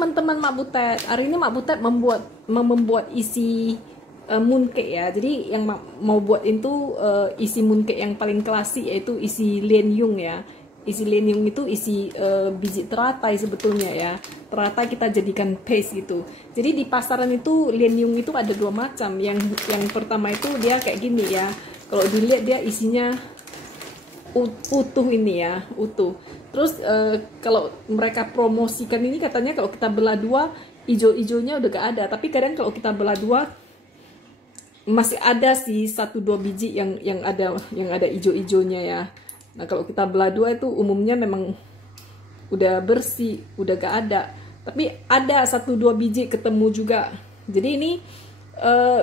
teman-teman Mak Butet. Hari ini Mak Butet membuat isi mooncake ya. Jadi yang mau buat itu isi mooncake yang paling klasik, yaitu isi lien-yung ya. Isi lien-yung itu isi biji teratai sebetulnya ya. Teratai kita jadikan paste gitu. Jadi di pasaran itu lien-yung itu ada dua macam. Yang pertama itu dia kayak gini ya. Kalau dilihat dia isinya utuh ini ya, utuh. Terus kalau mereka promosikan ini katanya kalau kita belah dua, ijo-ijonya udah gak ada. Tapi kadang kalau kita belah dua masih ada sih 1-2 biji yang ada ijo-ijonya ya. Nah kalau kita belah dua itu umumnya memang udah bersih, udah gak ada. Tapi ada 1-2 biji ketemu juga. Jadi ini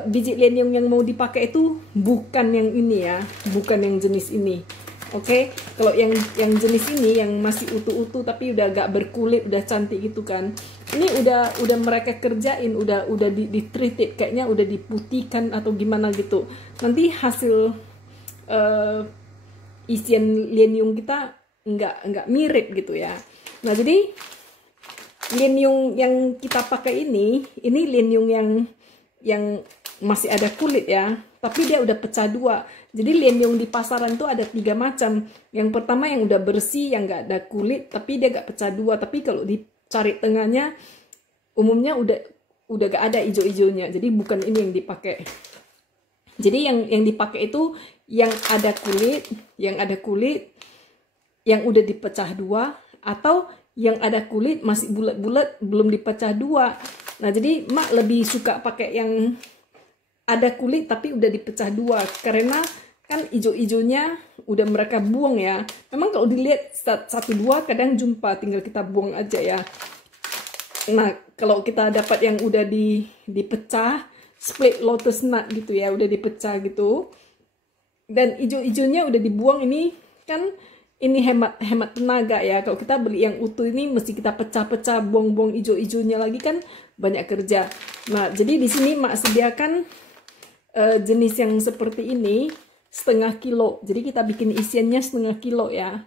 biji lien-yung yang mau dipakai itu bukan yang ini ya, bukan yang jenis ini. Oke, kalau yang jenis ini yang masih utuh-utuh tapi udah agak berkulit, udah cantik gitu kan. Ini udah mereka kerjain, udah di-treated, kayaknya udah diputihkan atau gimana gitu. Nanti hasil isian lien-yung kita nggak mirip gitu ya. Nah, jadi lien-yung yang kita pakai ini lien-yung yang masih ada kulit ya, tapi dia udah pecah dua. Jadi lien-yung di pasaran itu ada 3 macam. Yang pertama yang udah bersih, yang nggak ada kulit, tapi dia nggak pecah dua. Tapi kalau dicari tengahnya, umumnya udah gak ada ijo-ijonya. Jadi bukan ini yang dipakai. Jadi yang dipakai itu yang ada kulit, yang udah dipecah dua, atau yang ada kulit masih bulat-bulat belum dipecah dua. Nah jadi Mak lebih suka pakai yang ada kulit tapi udah dipecah dua, karena kan ijo-ijonya udah mereka buang ya. Memang kalau dilihat 1-2 kadang jumpa, tinggal kita buang aja ya. Nah kalau kita dapat yang udah dipecah, split lotus nut gitu ya, udah dipecah gitu, dan ijo-ijonya udah dibuang, ini kan ini hemat tenaga ya. Kalau kita beli yang utuh ini mesti kita pecah-pecah, buang-buang ijo-ijonya lagi kan banyak kerja. Nah jadi di sini Mak sediakan jenis yang seperti ini 0,5 kilo. Jadi kita bikin isiannya 0,5 kilo ya.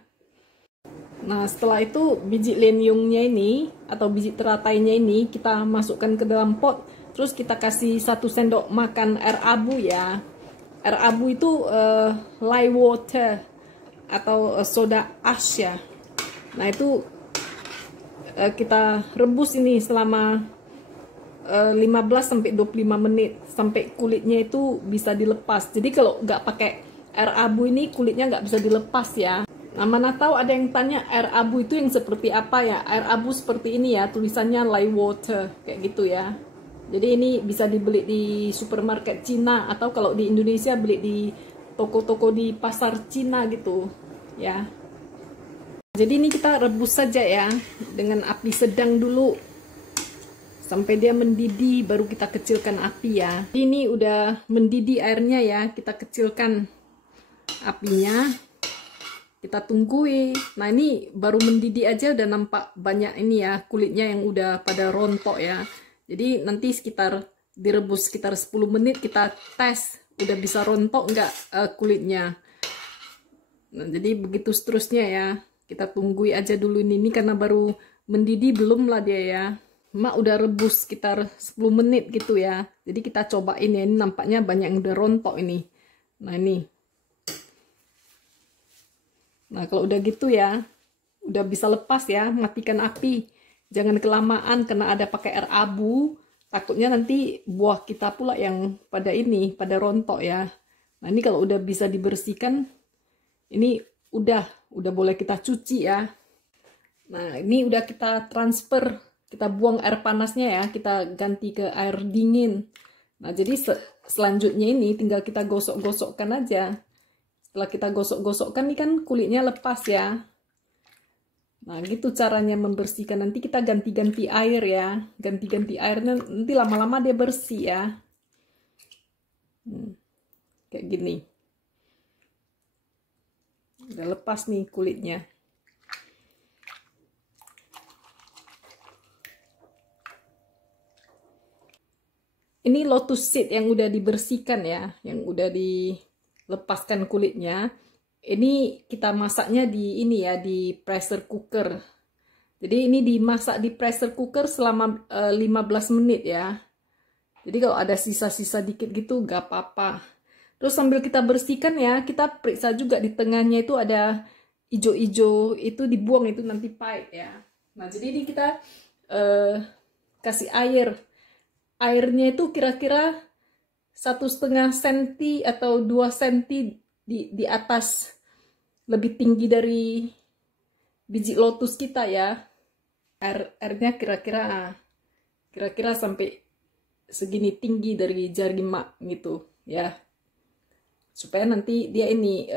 Nah setelah itu biji lien-yungnya ini atau biji teratainya ini kita masukkan ke dalam pot. Terus kita kasih 1 sendok makan air abu ya. Air abu itu lye water atau soda ash ya. Nah itu kita rebus ini selama 15-25 menit sampai kulitnya itu bisa dilepas. Jadi kalau nggak pakai air abu ini kulitnya nggak bisa dilepas ya. Nah mana tahu ada yang tanya air abu itu yang seperti apa ya. Air abu seperti ini ya, tulisannya lye water kayak gitu ya. Jadi ini bisa dibeli di supermarket Cina, atau kalau di Indonesia beli di toko-toko di pasar Cina gitu ya. Jadi ini kita rebus saja ya dengan api sedang dulu sampai dia mendidih, baru kita kecilkan api ya. Ini udah mendidih airnya ya, kita kecilkan apinya, kita tunggui. Nah ini baru mendidih aja udah nampak banyak ini ya, kulitnya yang udah pada rontok ya. Jadi nanti sekitar direbus sekitar 10 menit kita tes udah bisa rontok nggak kulitnya. Nah jadi begitu seterusnya ya, kita tunggui aja dulu ini karena baru mendidih belum lah dia ya. Mak udah rebus sekitar 10 menit gitu ya. Jadi kita cobain ya, ini nampaknya banyak yang udah rontok ini. Nah ini. Nah kalau udah gitu ya, udah bisa lepas ya, matikan api. Jangan kelamaan karena ada pakai air abu. Takutnya nanti buah kita pula yang pada rontok ya. Nah ini kalau udah bisa dibersihkan, ini udah boleh kita cuci ya. Nah ini udah kita transfer. Kita buang air panasnya ya, kita ganti ke air dingin. Nah jadi selanjutnya ini tinggal kita gosok-gosokkan aja. Setelah kita gosok-gosokkan ini kan kulitnya lepas ya. Nah gitu caranya membersihkan. Nanti kita ganti-ganti air ya. Ganti-ganti airnya, nanti lama-lama dia bersih ya. Kayak gini. Udah lepas nih kulitnya. Ini lotus seed yang udah dibersihkan ya, yang udah dilepaskan kulitnya. Ini kita masaknya di ini ya, di pressure cooker. Jadi ini dimasak di pressure cooker selama 15 menit ya. Jadi kalau ada sisa-sisa dikit gitu gak apa-apa. Terus sambil kita bersihkan ya, kita periksa juga di tengahnya itu ada ijo-ijo, itu dibuang, itu nanti pahit ya. Nah jadi ini kita kasih air. Airnya itu kira-kira 1,5 senti atau 2 senti di atas, lebih tinggi dari biji lotus kita ya. Airnya kira-kira sampai segini tinggi dari jari mak gitu ya, supaya nanti dia ini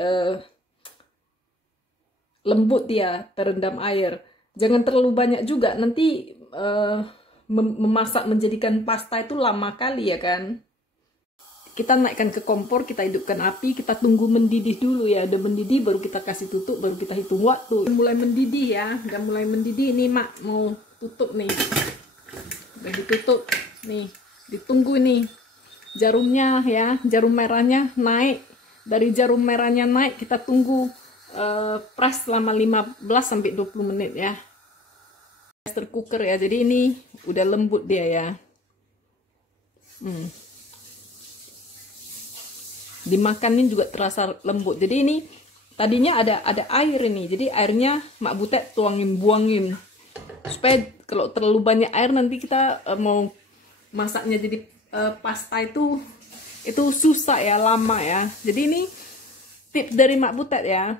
lembut, dia terendam air. Jangan terlalu banyak juga, nanti memasak menjadikan pasta itu lama kali ya kan. Kita naikkan ke kompor, kita hidupkan api, kita tunggu mendidih dulu ya. Udah mendidih baru kita kasih tutup, baru kita hitung waktu. Mulai mendidih ya, udah mulai mendidih. Ini mak mau tutup nih, udah ditutup nih, ditunggu nih jarumnya ya, jarum merahnya naik. Dari jarum merahnya naik, kita tunggu press selama 15-20 menit ya. Pressure cooker ya, jadi ini udah lembut dia ya. Dimakanin juga terasa lembut. Jadi ini tadinya ada air ini, jadi airnya Mak Butet buangin supaya kalau terlalu banyak air nanti kita mau masaknya jadi pasta itu susah ya, lama ya. Jadi ini tips dari Mak Butet ya,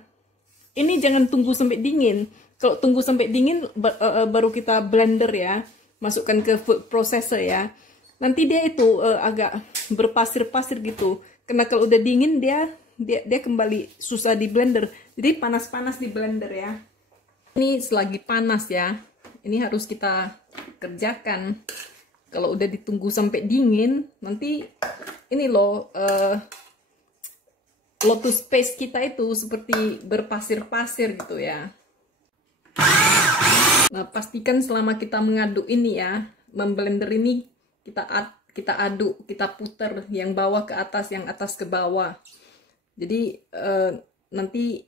ini jangan tunggu sampai dingin. Kalau tunggu sampai dingin baru kita blender ya, masukkan ke food processor ya, nanti dia itu agak berpasir-pasir gitu. Karena kalau udah dingin dia kembali susah di blender. Jadi panas-panas di blender ya. Ini selagi panas ya, ini harus kita kerjakan. Kalau udah ditunggu sampai dingin, nanti ini loh lotus paste kita itu seperti berpasir-pasir gitu ya. Nah pastikan selama kita mengaduk ini ya, memblender ini, kita aduk, kita putar yang bawah ke atas, yang atas ke bawah. Jadi nanti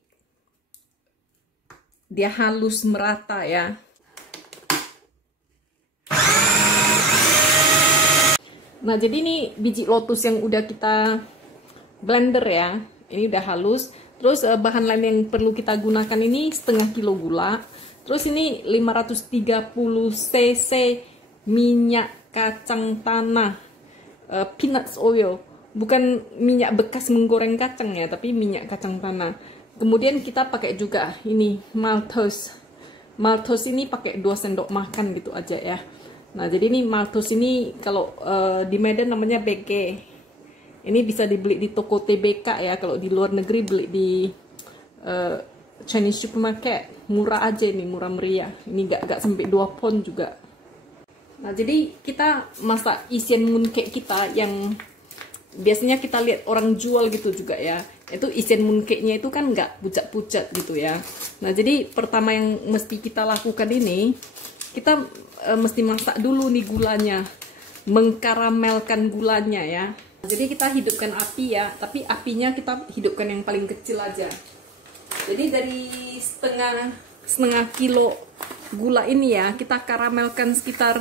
dia halus merata ya. Nah jadi ini biji lotus yang udah kita blender ya, ini udah halus. Terus bahan lain yang perlu kita gunakan ini setengah kilo gula. Terus ini 530 cc minyak kacang tanah, peanuts oil, bukan minyak bekas menggoreng kacang ya, tapi minyak kacang tanah. Kemudian kita pakai juga ini maltose. Maltose ini pakai 2 sendok makan gitu aja ya. Nah jadi ini maltose ini kalau di Medan namanya beke. Ini bisa dibeli di toko TBK ya. Kalau di luar negeri beli di Chinese supermarket, murah aja ini, murah meriah. Ini gak sampai 2 pound juga. Nah jadi kita masak isian mooncake kita yang biasanya kita lihat orang jual gitu juga ya. Itu isian mooncake-nya itu kan nggak pucat-pucat gitu ya. Nah jadi pertama yang mesti kita lakukan ini, kita mesti masak dulu nih gulanya, mengkaramelkan gulanya ya. Jadi kita hidupkan api ya, tapi apinya kita hidupkan yang paling kecil aja. Jadi dari setengah kilo gula ini ya, kita karamelkan sekitar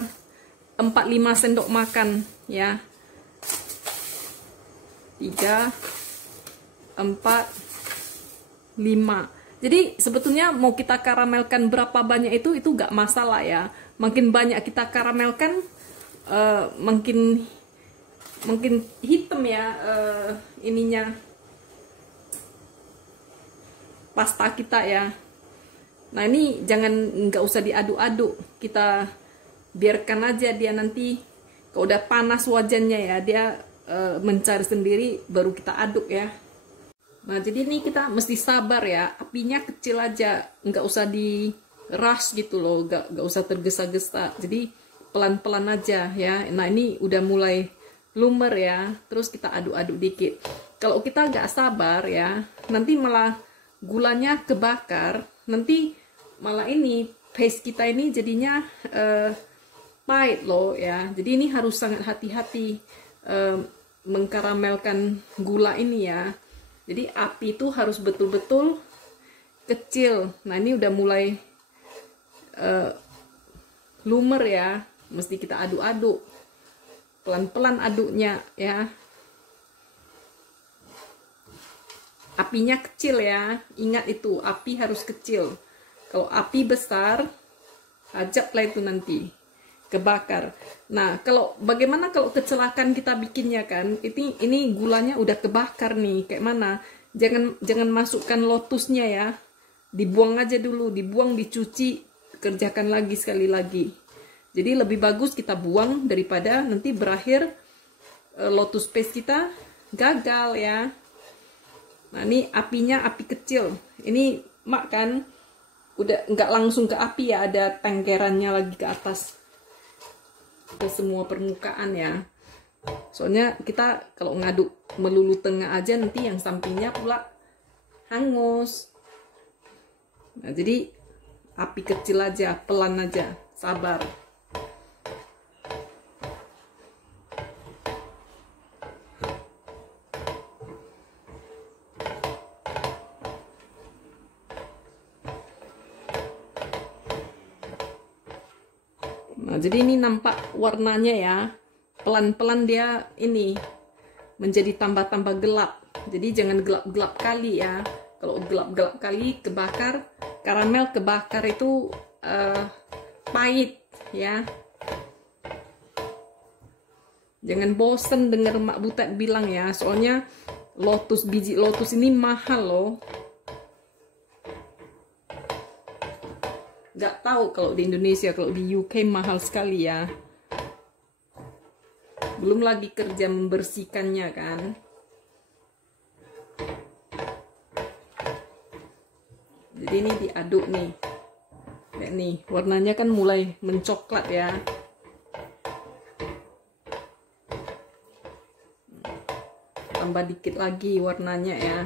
4-5 sendok makan ya. 3, 4, 5. Jadi sebetulnya mau kita karamelkan berapa banyak itu gak masalah ya. Makin banyak kita karamelkan makin hitam ya ininya pasta kita ya. Nah ini nggak usah diaduk-aduk, kita biarkan aja dia nanti kalau udah panas wajannya ya, dia mencari sendiri, baru kita aduk ya. Nah jadi ini kita mesti sabar ya, apinya kecil aja, nggak usah di rush gitu loh, nggak usah tergesa-gesa, jadi pelan-pelan aja ya. Nah ini udah mulai lumer ya, terus kita aduk-aduk dikit. Kalau kita nggak sabar ya, nanti malah gulanya kebakar, nanti malah ini paste kita ini jadinya pahit loh ya. Jadi ini harus sangat hati-hati mengkaramelkan gula ini ya. Jadi api itu harus betul-betul kecil. Nah ini udah mulai lumer ya, mesti kita aduk-aduk, pelan-pelan aduknya ya. Apinya kecil ya, ingat itu, api harus kecil. Kalau api besar, hajatlah itu nanti kebakar. Nah, bagaimana kalau kecelakaan kita bikinnya kan? Ini gulanya udah kebakar nih, kayak mana? Jangan masukkan lotusnya ya. Dibuang aja dulu, dibuang, dicuci, kerjakan lagi sekali lagi. Jadi lebih bagus kita buang daripada nanti berakhir lotus paste kita gagal ya. Nah, ini apinya api kecil. Ini mak kan udah nggak langsung ke api ya, ada tenggerannya lagi ke atas ke semua permukaan ya. Soalnya kita kalau ngaduk melulu tengah aja nanti yang sampingnya pula hangus. Nah, jadi api kecil aja, pelan aja, sabar. Nah, jadi ini nampak warnanya ya. Pelan-pelan dia ini menjadi tambah-tambah gelap. Jadi jangan gelap-gelap kali ya. Kalau gelap-gelap kali kebakar, karamel kebakar itu pahit ya. Jangan bosen denger Mak Butet bilang ya. Soalnya biji lotus ini mahal loh. Gak tahu kalau di Indonesia, kalau di UK mahal sekali ya. Belum lagi kerja membersihkannya kan. Jadi ini diaduk nih. Kayak nih, warnanya kan mulai mencoklat ya. Tambah dikit lagi warnanya ya.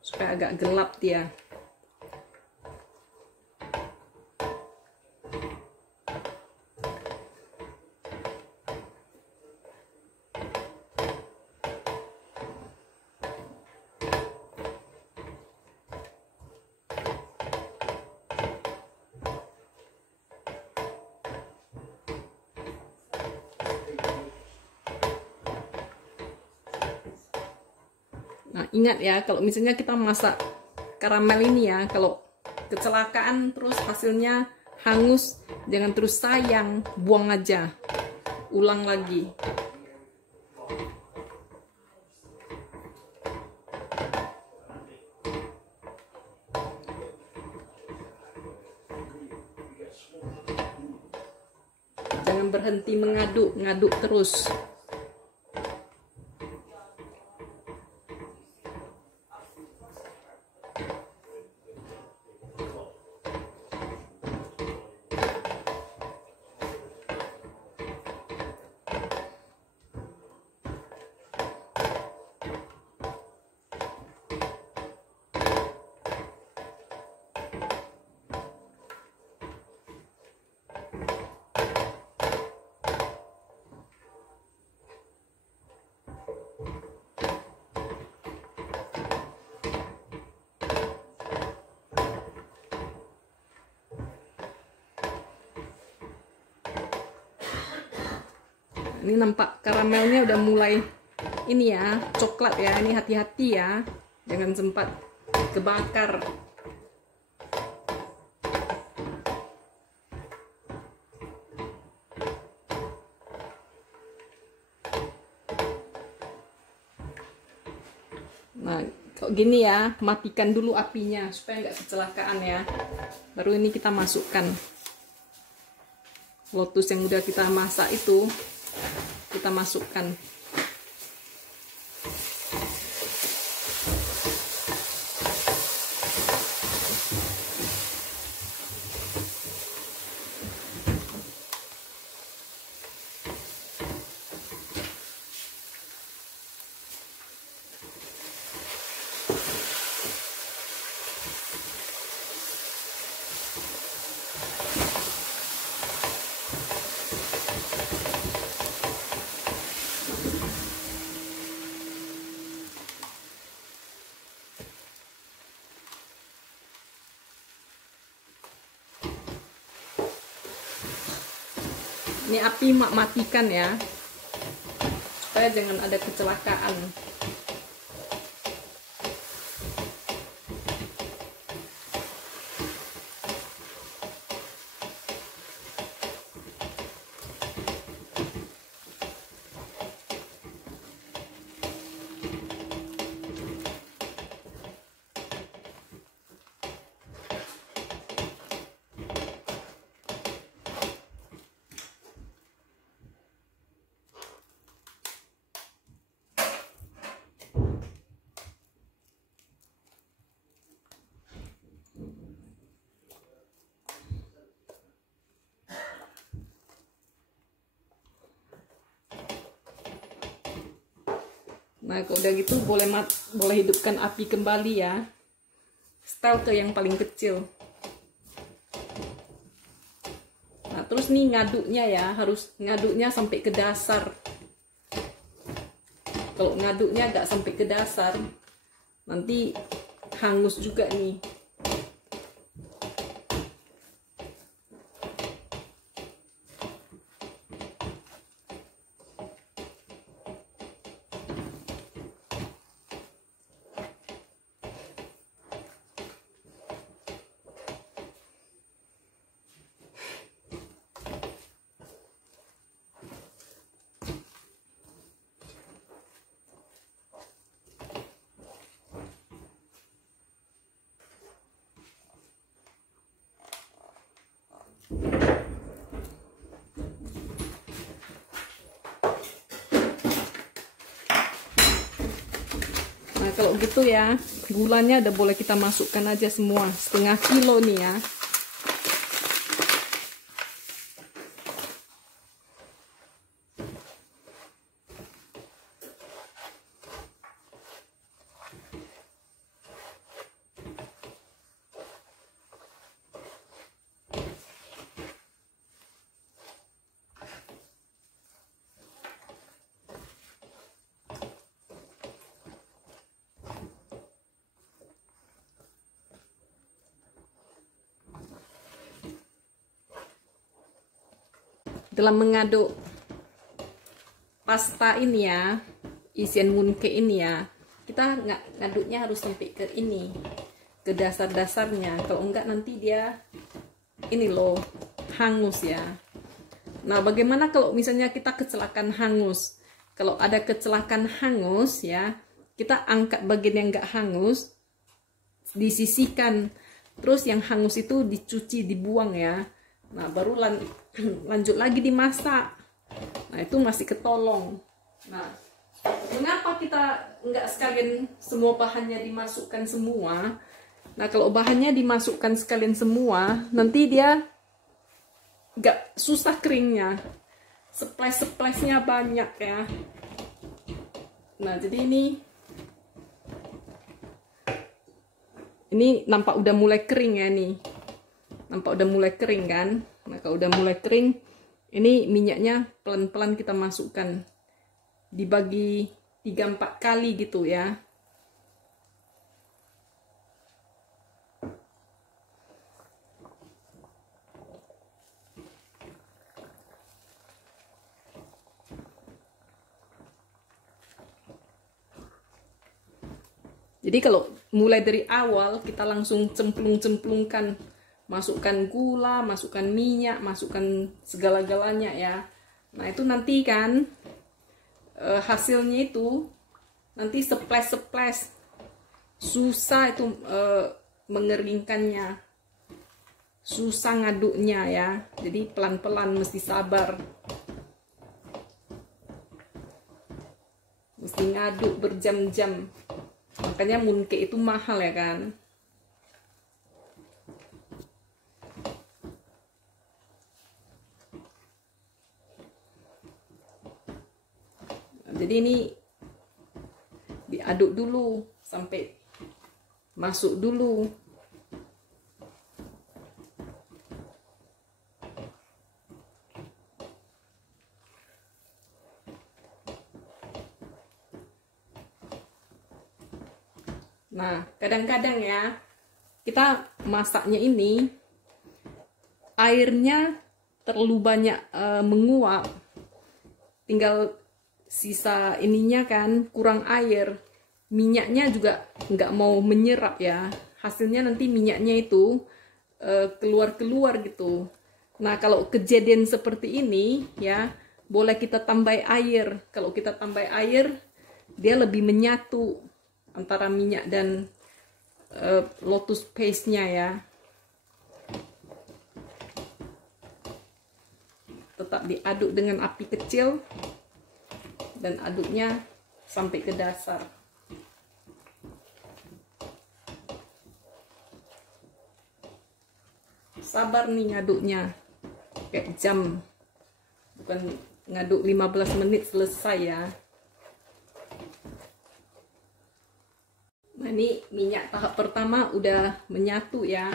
Supaya agak gelap dia. Nah, ingat ya, kalau misalnya kita masak karamel ini ya, kalau kecelakaan terus hasilnya hangus, jangan terus sayang, buang aja, ulang lagi. Jangan berhenti ngaduk terus. Ini nampak karamelnya udah mulai ini ya, coklat ya. Ini hati-hati ya, jangan sempat kebakar. Nah, kok gini ya, matikan dulu apinya supaya nggak kecelakaan ya. Baru ini kita masukkan lotus yang udah kita masak itu. Kita masukkan. Ini api mak matikan ya, supaya jangan ada kecelakaan. Nah, kalau udah gitu boleh hidupkan api kembali ya. Setel ke yang paling kecil. Nah, terus nih ngaduknya ya, harus ngaduknya sampai ke dasar. Kalau ngaduknya agak sampai ke dasar, nanti hangus juga nih. Nah, kalau gitu ya, gulanya udah boleh kita masukkan aja semua, setengah kilo nih ya. Dalam mengaduk pasta ini ya, isian mooncake ini ya, kita ngaduknya harus sampai ke ini, ke dasar-dasarnya. Kalau enggak nanti dia ini loh, hangus ya. Nah, bagaimana kalau misalnya kita kecelakaan hangus? Kalau ada kecelakaan hangus ya, kita angkat bagian yang enggak hangus, disisihkan. Terus yang hangus itu dicuci, dibuang ya. Nah, baru lanjut lagi dimasak. Nah, itu masih ketolong. Nah, mengapa kita nggak sekalian semua bahannya dimasukkan semua? Nah, kalau bahannya dimasukkan sekalian semua, nanti dia nggak susah keringnya. Splash-splashnya banyak ya. Nah, jadi ini nampak udah mulai kering ya nih. Nampak udah mulai kering kan. Nah, kalau udah mulai kering, ini minyaknya pelan-pelan kita masukkan, dibagi 3-4 kali gitu ya. Jadi kalau mulai dari awal kita langsung cemplung-cemplungkan, masukkan gula, masukkan minyak, masukkan segala-galanya ya. Nah, itu nanti kan hasilnya itu nanti splash-splash, susah itu mengeringkannya, susah ngaduknya ya. Jadi pelan-pelan, mesti sabar, mesti ngaduk berjam-jam. Makanya mooncake itu mahal ya kan. Jadi ini diaduk dulu sampai masuk dulu. Nah, kadang-kadang ya kita masaknya ini airnya terlalu banyak menguap, tinggal sisa ininya kan kurang air, minyaknya juga nggak mau menyerap ya, hasilnya nanti minyaknya itu keluar-keluar gitu. Nah kalau kejadian seperti ini ya, boleh kita tambah air. Kalau kita tambah air, dia lebih menyatu antara minyak dan lotus paste-nya ya. Tetap diaduk dengan api kecil dan aduknya sampai ke dasar. Sabar nih ngaduknya, kayak jam, bukan ngaduk 15 menit selesai ya. Nah ini minyak tahap pertama udah menyatu ya.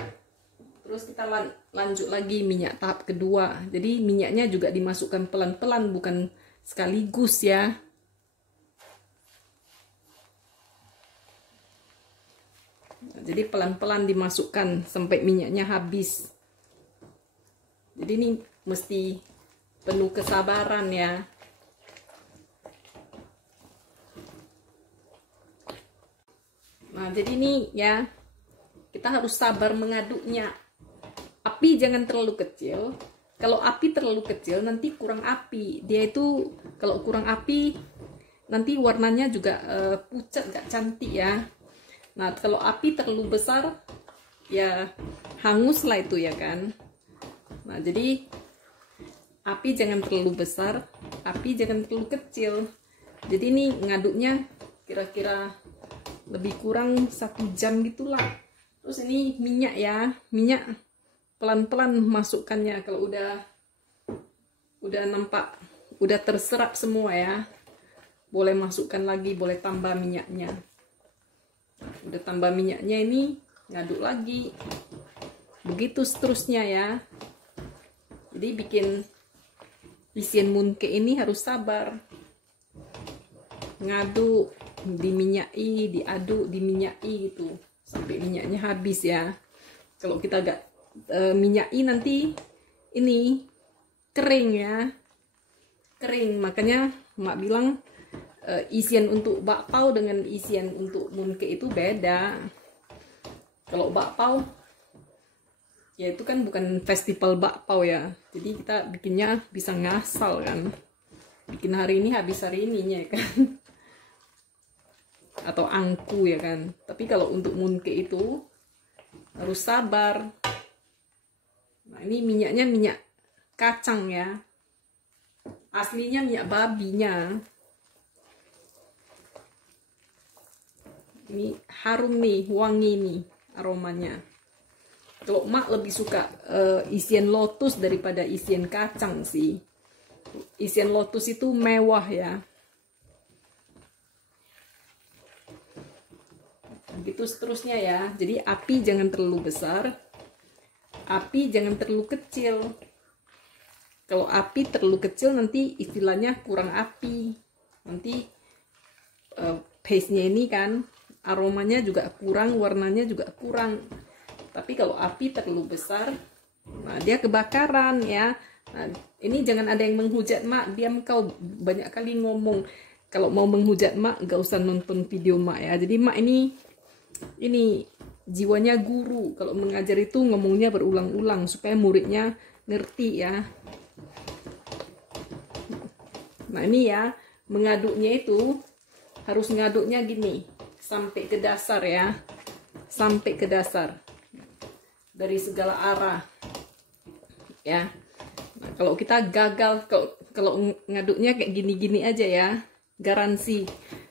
Terus kita lanjut lagi minyak tahap kedua. Jadi minyaknya juga dimasukkan pelan-pelan, bukan sekaligus ya. Nah, jadi pelan-pelan dimasukkan sampai minyaknya habis. Jadi ini mesti penuh kesabaran ya. Nah, jadi ini ya, kita harus sabar mengaduknya. Api jangan terlalu kecil. Kalau api terlalu kecil nanti kurang api. Dia itu kalau kurang api nanti warnanya juga pucat, gak cantik ya. Nah, kalau api terlalu besar ya hangus lah itu ya kan. Nah, jadi api jangan terlalu besar, api jangan terlalu kecil. Jadi ini ngaduknya kira-kira lebih kurang 1 jam gitulah. Terus ini minyak ya, minyak pelan-pelan masukkannya. Kalau udah nampak, udah terserap semua ya, boleh masukkan lagi, boleh tambah minyaknya. Udah tambah minyaknya, ini ngaduk lagi. Begitu seterusnya ya. Jadi bikin isian mooncake ini harus sabar. Ngaduk, diminyaki, diaduk, diminyaki gitu sampai minyaknya habis ya. Kalau kita gak minyaki nanti ini kering ya, kering. Makanya mak bilang isian untuk bakpao dengan isian untuk mooncake itu beda. Kalau bakpao ya itu kan bukan festival bakpao ya, jadi kita bikinnya bisa ngasal kan, bikin hari ini habis hari ininya kan, atau angku ya kan. Tapi kalau untuk mooncake itu harus sabar. Nah ini minyaknya minyak kacang ya, aslinya minyak babinya. Ini harum nih, wangi nih aromanya. Kalau mak lebih suka isian lotus daripada isian kacang sih. Isian lotus itu mewah ya. Gitu seterusnya ya. Jadi api jangan terlalu besar, api jangan terlalu kecil. Kalau api terlalu kecil nanti istilahnya kurang api. Nanti paste-nya ini kan aromanya juga kurang, warnanya juga kurang. Tapi kalau api terlalu besar, nah dia kebakaran ya. Nah, ini jangan ada yang menghujat mak, diam kau, banyak kali ngomong. Kalau mau menghujat mak, gak usah nonton video mak ya. Jadi mak ini jiwanya guru. Kalau mengajar itu ngomongnya berulang-ulang supaya muridnya ngerti ya. Nah ini ya, mengaduknya itu harus ngaduknya gini, sampai ke dasar ya, sampai ke dasar. Dari segala arah ya. Nah, kalau kita gagal, kalau ngaduknya kayak gini-gini aja ya, garansi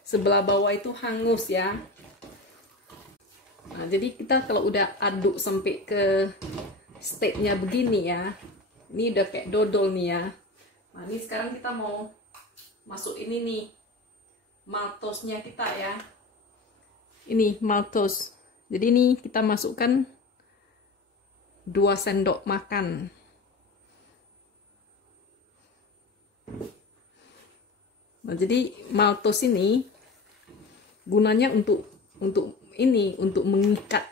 sebelah bawah itu hangus ya. Nah jadi kita kalau udah aduk sampai ke state-nya begini ya, ini udah kayak dodol nih ya. Nah ini sekarang kita mau masuk ini nih, maltose-nya kita ya. Ini maltose. Jadi ini kita masukkan 2 sendok makan. Nah, jadi maltose ini gunanya untuk mengikat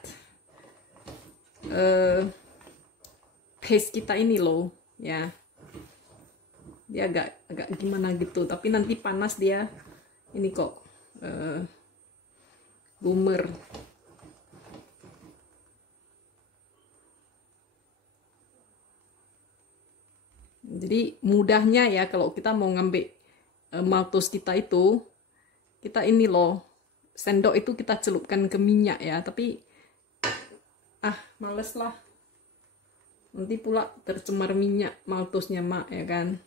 paste kita ini loh ya. dia agak gimana gitu, tapi nanti panas dia ini kok lumer. Jadi mudahnya ya kalau kita mau ngambil maltos kita itu, kita ini loh, sendok itu kita celupkan ke minyak ya, tapi males lah, nanti pula tercemar minyak maltosnya mak ya kan.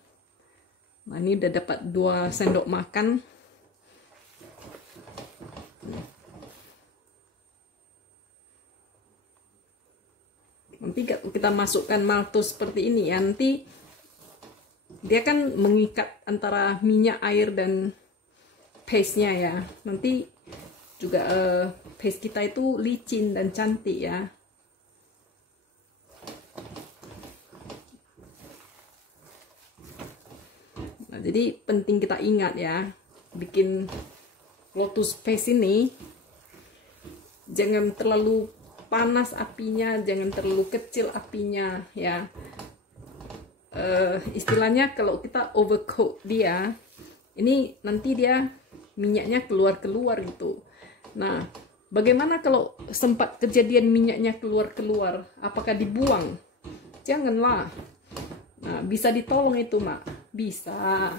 Nah ini udah dapat 2 sendok makan. Nanti kita masukkan maltos seperti ini ya, nanti dia kan mengikat antara minyak, air, dan paste-nya ya. Nanti juga paste kita itu licin dan cantik ya. Nah, jadi penting kita ingat ya, bikin lotus paste ini jangan terlalu panas apinya, jangan terlalu kecil apinya ya. Istilahnya kalau kita overcook dia, ini nanti dia minyaknya keluar gitu. Nah, bagaimana kalau sempat kejadian minyaknya keluar? Apakah dibuang? Janganlah. Nah, bisa ditolong itu mak, bisa.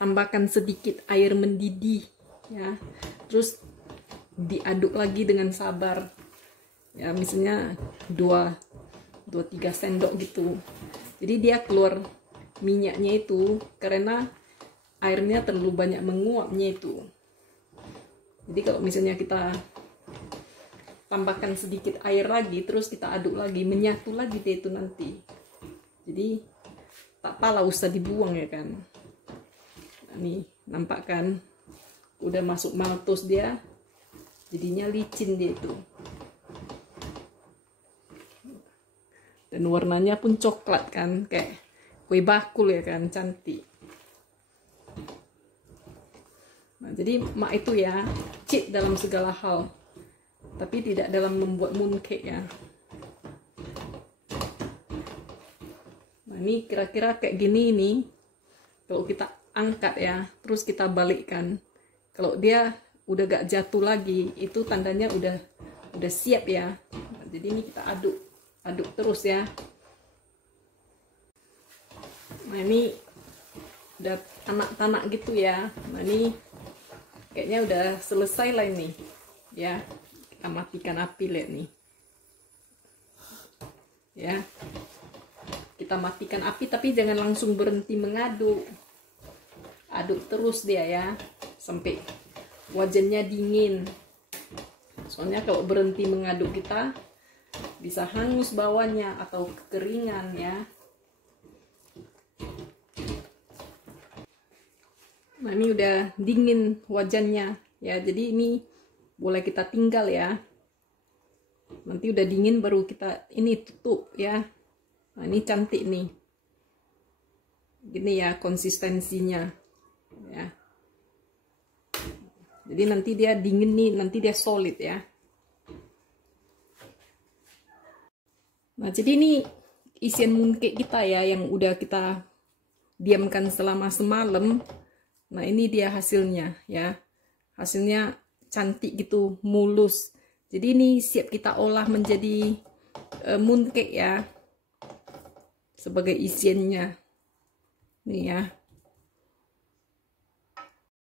Tambahkan sedikit air mendidih ya, terus diaduk lagi dengan sabar ya, misalnya 2-3 sendok gitu. Jadi dia keluar minyaknya itu karena airnya terlalu banyak menguapnya itu. Jadi kalau misalnya kita tambahkan sedikit air lagi, terus kita aduk lagi, menyatu lagi dia itu nanti. Jadi tak apalah usah dibuang ya kan. Nah, nih nampak kan udah masuk maltos dia, jadinya licin dia itu. Dan warnanya pun coklat kan, kayak kue bakul ya kan, cantik. Nah, jadi mak itu ya cheat dalam segala hal, tapi tidak dalam membuat mooncake ya. Nah ini kira-kira kayak gini nih, kalau kita angkat ya, terus kita balikkan, kalau dia udah gak jatuh lagi, itu tandanya udah siap ya. Nah, jadi ini kita aduk terus ya. Nah ini udah tanak-tanak gitu ya. Nah ini kayaknya udah selesai lah ini ya. Kita matikan api, lihat nih ya. Kita matikan api, tapi jangan langsung berhenti mengaduk. Aduk terus dia ya sampai wajannya dingin. Soalnya kalau berhenti mengaduk kita bisa hangus bawahnya atau kekeringan ya. Nah ini udah dingin wajannya ya, jadi ini boleh kita tinggal ya. Nanti udah dingin baru kita ini tutup ya. Nah ini cantik nih, gini ya konsistensinya ya. Jadi nanti dia dingin nih, nanti dia solid ya. Nah jadi ini isian mooncake kita ya, yang udah kita diamkan selama semalam. Nah ini dia hasilnya ya, hasilnya cantik gitu, mulus. Jadi ini siap kita olah menjadi mooncake ya, sebagai isiannya nih ya.